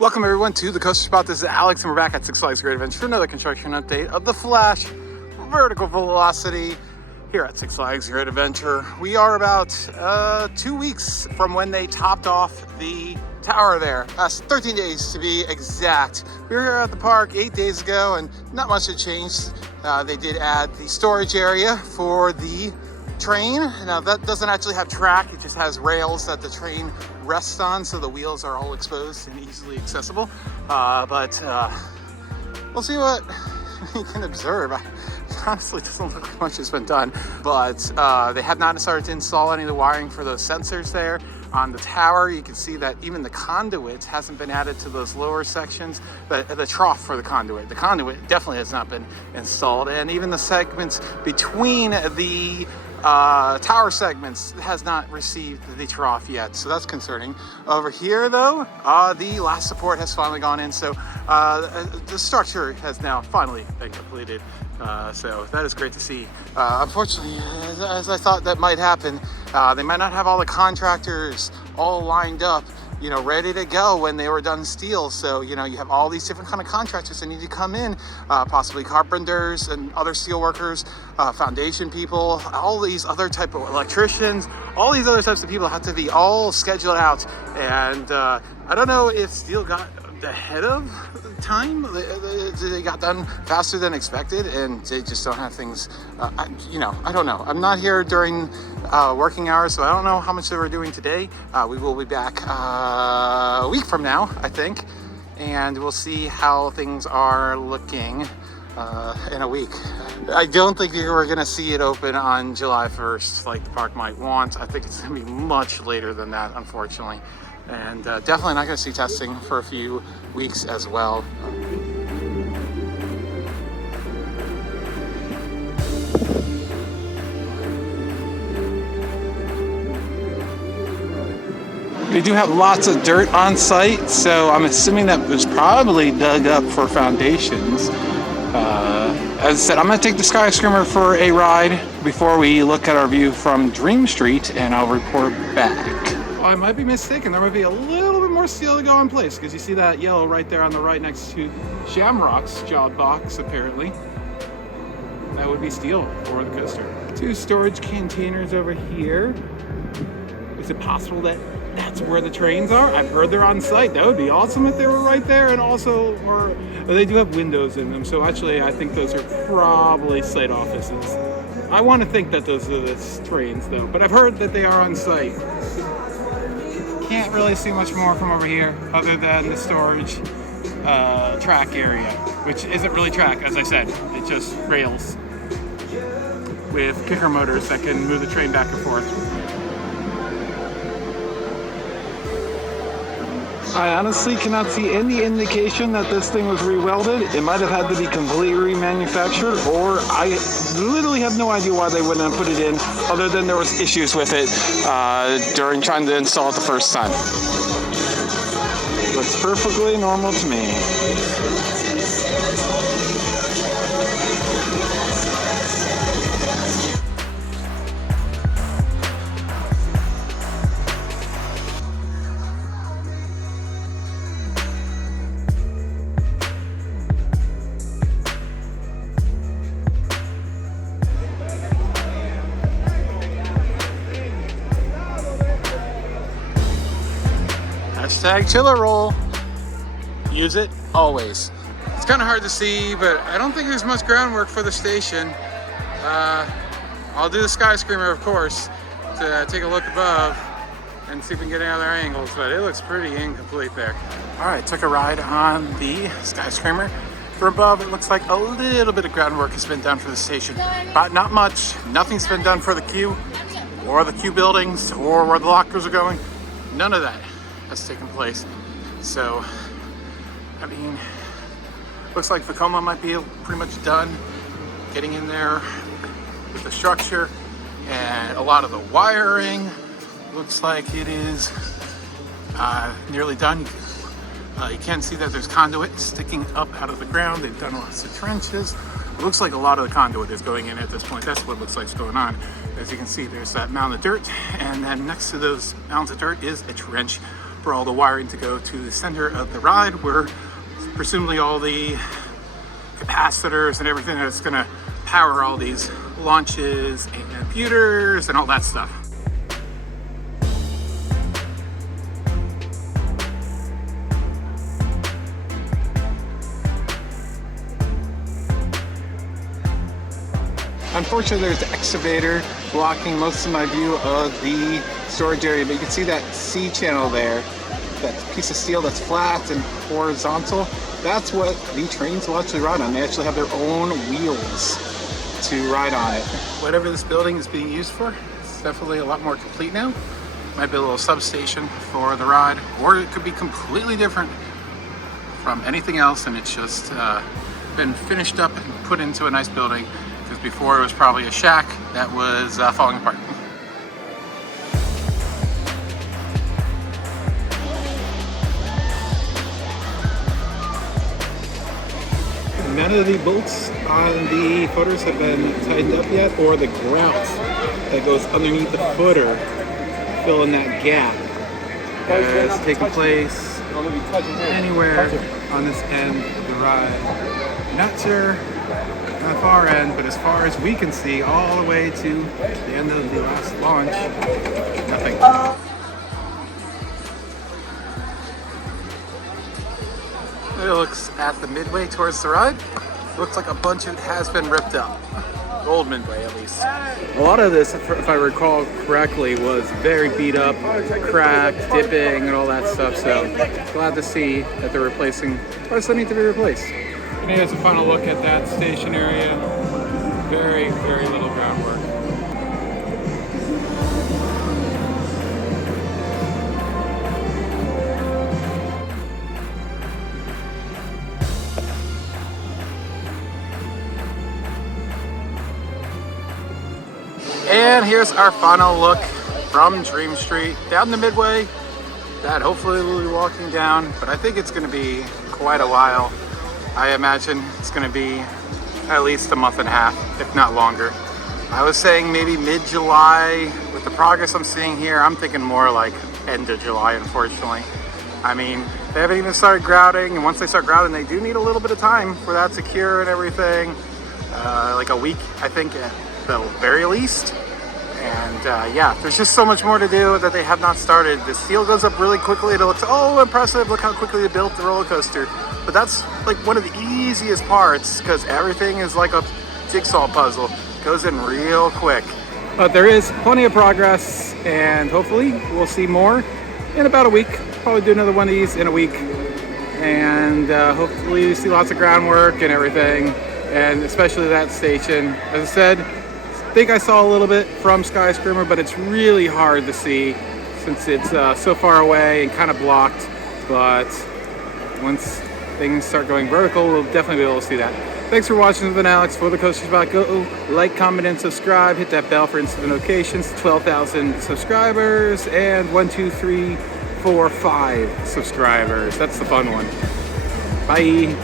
Welcome everyone to the Coaster Spot. This is Alex and we're back at Six Flags Great Adventure for another construction update of the Flash Vertical Velocity here at Six Flags Great Adventure. We are about 2 weeks from when they topped off the tower there. 13 days to be exact. We were here at the park 8 days ago and not much had changed. They did add the storage area for the train. Now that doesn't actually have track, it just has rails that the train rests on, so the wheels are all exposed and easily accessible. But we'll see what we can observe. Honestly, it doesn't look like much has been done, but they have not started to install any of the wiring for those sensors there. On the tower, you can see that even the conduit hasn't been added to those lower sections, the trough for the conduit. The conduit definitely has not been installed, and even the segments between the tower segments has not received the trough yet, so that's concerning. Over here though, the last support has finally gone in, so the structure has now finally been completed, so that is great to see. Unfortunately, as I thought that might happen, they might not have all the contractors all lined up, you know, ready to go when they were done steel. So, you know, you have all these different kind of contractors that need to come in, possibly carpenters and other steel workers, foundation people, all these other type of electricians, all these other types of people have to be all scheduled out. And I don't know if steel got ahead of time. They got done faster than expected and they just don't have things, you know, I don't know. I'm not here during working hours, so I don't know how much they were doing today. We will be back a week from now, I think, and we'll see how things are looking in a week. I don't think we're going to see it open on July 1st like the park might want. I think it's going to be much later than that, unfortunately. And definitely not going to see testing for a few weeks as well. We do have lots of dirt on site, so I'm assuming that was probably dug up for foundations. As I said, I'm going to take the Skyscreamer for a ride before we look at our view from Dream Street, and I'll report back. I might be mistaken. There might be a little bit more steel to go in place, because you see that yellow right there on the right next to Shamrock's job box, apparently. That would be steel for the coaster. 2 storage containers over here. Is it possible that that's where the trains are? I've heard they're on site. That would be awesome if they were right there, and also, or they do have windows in them, so actually I think those are probably site offices. I want to think that those are the trains though, but I've heard that they are on site. Can't really see much more from over here other than the storage track area, which isn't really track, as I said. It's just rails with kicker motors that can move the train back and forth. I honestly cannot see any indication that this thing was re-welded. It might have had to be completely remanufactured, or I literally have no idea why they wouldn't have put it in, other than there was issues with it during trying to install it the first time. Looks perfectly normal to me. Hashtag chiller roll. Use it always. It's kind of hard to see, but I don't think there's much groundwork for the station. I'll do the Skyscreamer, of course, to take a look above and see if we can get any other angles, but it looks pretty incomplete there. All right, took a ride on the Skyscreamer. From above, it looks like a little bit of groundwork has been done for the station, but not much. Nothing's been done for the queue, or the queue buildings, or where the lockers are going. None of that has taken place. So, I mean, looks like Vekoma might be pretty much done getting in there with the structure, and a lot of the wiring looks like it is nearly done. You can see that there's conduit sticking up out of the ground. They've done lots of trenches. It looks like a lot of the conduit is going in at this point. That's what it looks like is going on. As you can see, there's that mound of dirt, and then next to those mounds of dirt is a trench for all the wiring to go to the center of the ride, where presumably all the capacitors and everything that's going to power all these launches and computers and all that stuff. Unfortunately, there's an excavator blocking most of my view of the storage area, but you can see that C channel there, that piece of steel that's flat and horizontal. That's what the trains will actually ride on. They actually have their own wheels to ride on it. Whatever this building is being used for, it's definitely a lot more complete now. Might be a little substation for the ride, or it could be completely different from anything else, and it's just been finished up and put into a nice building. Because before it was probably a shack that was falling apart. None of the bolts on the footers have been tightened up yet, or the grout that goes underneath the footer, filling that gap. It's taking place anywhere on this end of the ride. Not sure on the far end, but as far as we can see, all the way to the end of the last launch, nothing. It looks at the midway towards the ride. Looks like a bunch of it has been ripped up. The old midway, at least. A lot of this, if I recall correctly, was very beat up, cracked, dipping, and all that stuff. So glad to see that they're replacing parts that need to be replaced. And here's a final look at that station area. Very, very little groundwork. And here's our final look from Dream Street down the midway that hopefully we'll be walking down, but I think it's going to be quite a while. I imagine it's going to be at least a month and a half, if not longer. I was saying maybe mid-July. With the progress I'm seeing here, I'm thinking more like end of July, unfortunately. I mean, they haven't even started grouting, and once they start grouting, they do need a little bit of time for that to cure and everything. Like a week, I think, at the very least. And yeah, there's just so much more to do that they have not started. The steel goes up really quickly. It looks, oh, impressive. Look how quickly they built the roller coaster. But that's like one of the easiest parts, because everything is like a jigsaw puzzle. It goes in real quick. But there is plenty of progress, and hopefully we'll see more in about a week. Probably do another one of these in a week. And hopefully we see lots of groundwork and everything, and especially that station. As I said, I think I saw a little bit from Skyscreamer, but it's really hard to see since it's so far away and kind of blocked. But once things start going vertical, we'll definitely be able to see that. Thanks for watching with Alex for the Coasters About Go. Like, comment, and subscribe. Hit that bell for instant notifications. 12,000 subscribers and 1, 2, 3, 4, 5 subscribers. That's the fun one. Bye.